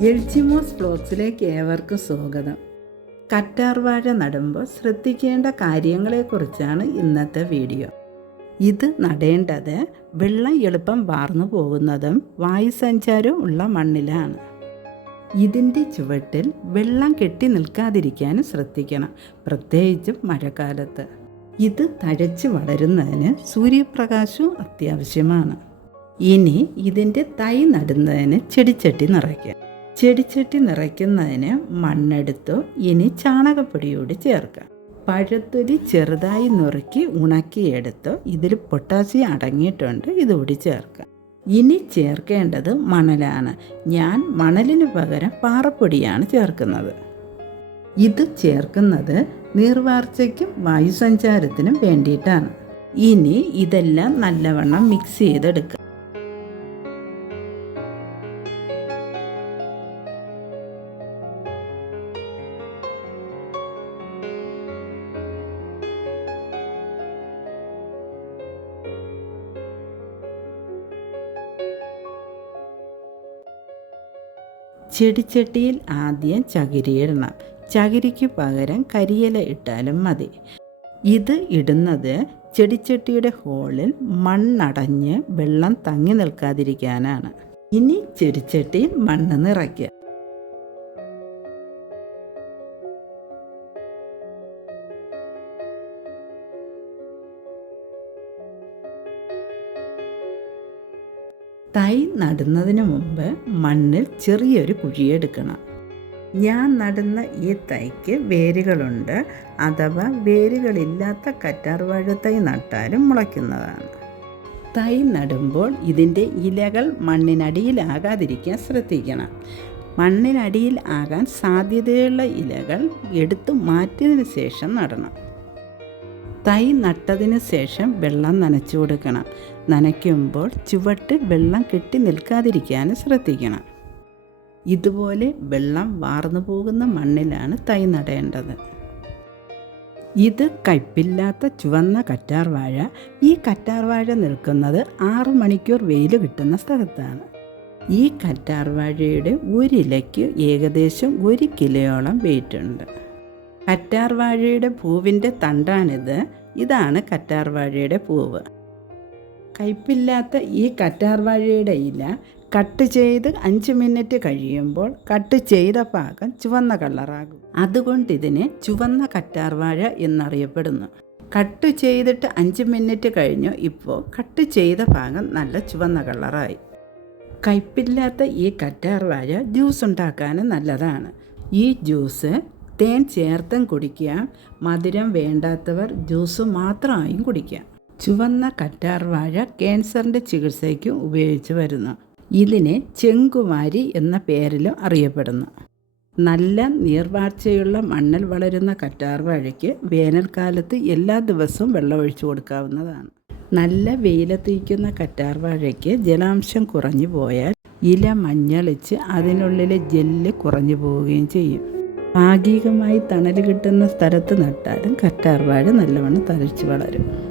എൽച്ചിമോസ് ബ്ലോഗ്സിലേക്ക് ഏവർക്കും സ്വാഗതം. കറ്റാർവാഴ നടുമ്പോൾ ശ്രദ്ധിക്കേണ്ട കാര്യങ്ങളെക്കുറിച്ചാണ് ഇന്നത്തെ വീഡിയോ. ഇത് നടേണ്ടത് വെള്ളം എളുപ്പം വാർന്നു പോകുന്നതും വായുസഞ്ചാരവും ഉള്ള മണ്ണിലാണ്. ഇതിന്റെ ചുവട്ടിൽ വെള്ളം കെട്ടി നിൽക്കാതിരിക്കാനും ശ്രദ്ധിക്കണം പ്രത്യേകിച്ചും മഴക്കാലത്ത്. ഇത് തഴച്ച് വളരുന്നതിന് സൂര്യപ്രകാശവും അത്യാവശ്യമാണ്. ഇനി ഇതിന്റെ തൈ നടുന്നതിന് ചെടിച്ചട്ടി നിറയ്ക്കുക. ചെടിച്ചട്ടി നിറയ്ക്കുന്നതിന് മണ്ണെടുത്തു ഇനി ചാണകപ്പൊടിയോട് ചേർക്കുക. പഴത്തൊലി ചെറുതായി നുറുക്കി ഉണക്കിയെടുത്ത് ഇതിൽ പൊട്ടാസ്യം അടങ്ങിയിട്ടുണ്ട് ഇതുകൂടി ചേർക്കാം ഇനി ചേർക്കേണ്ടത് മണലാണ്. ഞാൻ മണലിന് പകരം പാറപ്പൊടിയാണ് ചേർക്കുന്നത്. ഇത് ചേർക്കുന്നത് നീർവാർച്ചയ്ക്കും വായുസഞ്ചാരത്തിനും വേണ്ടിയിട്ടാണ്. ഇനി ഇതെല്ലാം നല്ലവണ്ണം മിക്സ് ചെയ്തെടുക്കുക. ചെടിച്ചട്ടിയിൽ ആദ്യം ചകിരിയിടണം. ചകിരിക്ക് പകരം കരിയില ഇട്ടാലും മതി. ഇത് ഇടുന്നത് ചെടിച്ചട്ടിയുടെ ഹോളിൽ മണ്ണടഞ്ഞ് വെള്ളം തങ്ങി നിൽക്കാതിരിക്കാനാണ്. ഇനി ചെടിച്ചട്ടിയിൽ മണ്ണ് നിറയ്ക്കുക. തൈ നടുന്നതിന് മുമ്പ് മണ്ണിൽ ചെറിയൊരു കുഴിയെടുക്കണം. ഞാൻ നടുന്ന ഈ തൈക്ക് വേരുകളുണ്ട്. അഥവാ വേരുകളില്ലാത്ത കറ്റാർവാഴ തൈ നട്ടാലും മുളയ്ക്കുന്നതാണ്. തൈ നടുമ്പോൾ ഇതിന്റെ ഇലകൾ മണ്ണിനടിയിലാകാതിരിക്കാൻ ശ്രദ്ധിക്കണം. മണ്ണിനടിയിൽ ആകാൻ സാധ്യതയുള്ള ഇലകൾ എടുത്തു മാറ്റിയതിന് ശേഷം നടണം. തൈ നട്ടതിന് ശേഷം വെള്ളം നനച്ചു കൊടുക്കണം. നനയ്ക്കുമ്പോൾ ചുവട്ടിൽ വെള്ളം കെട്ടി നിൽക്കാതിരിക്കാൻ ശ്രദ്ധിക്കണം. ഇതുപോലെ വെള്ളം വാർന്നു പോകുന്ന മണ്ണിലാണ് തൈ നടേണ്ടത്. ഇത് കയ്പില്ലാത്ത ചുവന്ന കറ്റാർവാഴ. ഈ കറ്റാർവാഴ നിൽക്കുന്നത് ആറു മണിക്കൂർ വെയിൽ കിട്ടുന്ന സ്ഥലത്താണ്. ഈ കറ്റാർവാഴയുടെ ഒരിലയ്ക്ക് ഏകദേശം ഒരു കിലോയോളം വെയിറ്റുണ്ട് കറ്റാർവാഴയുടെ പൂവിന്റെ തണ്ടാണിത്. ഇതാണ് കറ്റാർവാഴയുടെ പൂവ്. കയ്പില്ലാത്ത ഈ കറ്റാർവാഴയുടെ ഇല കട്ട് ചെയ്ത് അഞ്ച് മിനിറ്റ് കഴിയുമ്പോൾ കട്ട് ചെയ്ത ഭാഗം ചുവന്ന കളറാകും. അതുകൊണ്ട് ഇതിനെ ചുവന്ന കറ്റാർവാഴ എന്നറിയപ്പെടുന്നു. കട്ട് ചെയ്തിട്ട് അഞ്ച് മിനിറ്റ് കഴിഞ്ഞു ഇപ്പോൾ കട്ട് ചെയ്ത ഭാഗം നല്ല ചുവന്ന കളറായി. കയ്പില്ലാത്ത ഈ കറ്റാർവാഴ ജ്യൂസ് ഉണ്ടാക്കാനും നല്ലതാണ്. ഈ ജ്യൂസ് തേൻ ചേർത്തും കുടിക്കുക മധുരം വേണ്ടാത്തവർ ജ്യൂസ് മാത്രമായും കുടിക്കാം ചുവന്ന കറ്റാർവാഴ ക്യാൻസറിന്റെ ചികിത്സയ്ക്കും ഉപയോഗിച്ച് വരുന്നു. ഇതിനെ ചെങ്കുമാരി എന്ന പേരിലും അറിയപ്പെടുന്നു. നല്ല നീർവാർച്ചയുള്ള മണ്ണിൽ വളരുന്ന കറ്റാർവാഴയ്ക്ക് വേനൽക്കാലത്ത് എല്ലാ ദിവസവും വെള്ളമൊഴിച്ചു കൊടുക്കാവുന്നതാണ്. നല്ല വെയിലത്തിരിക്കുന്ന കറ്റാർവാഴയ്ക്ക് ജലാംശം കുറഞ്ഞു പോയാൽ ഇല മഞ്ഞളിച്ച് അതിനുള്ളിലെ ജെല്ല് കുറഞ്ഞു പോവുകയും ചെയ്യും. ഭാഗികമായി തണൽ കിട്ടുന്ന സ്ഥലത്ത് നട്ടാലും കറ്റാർവാഴ നല്ലവണ്ണം തഴച്ചു വളരും.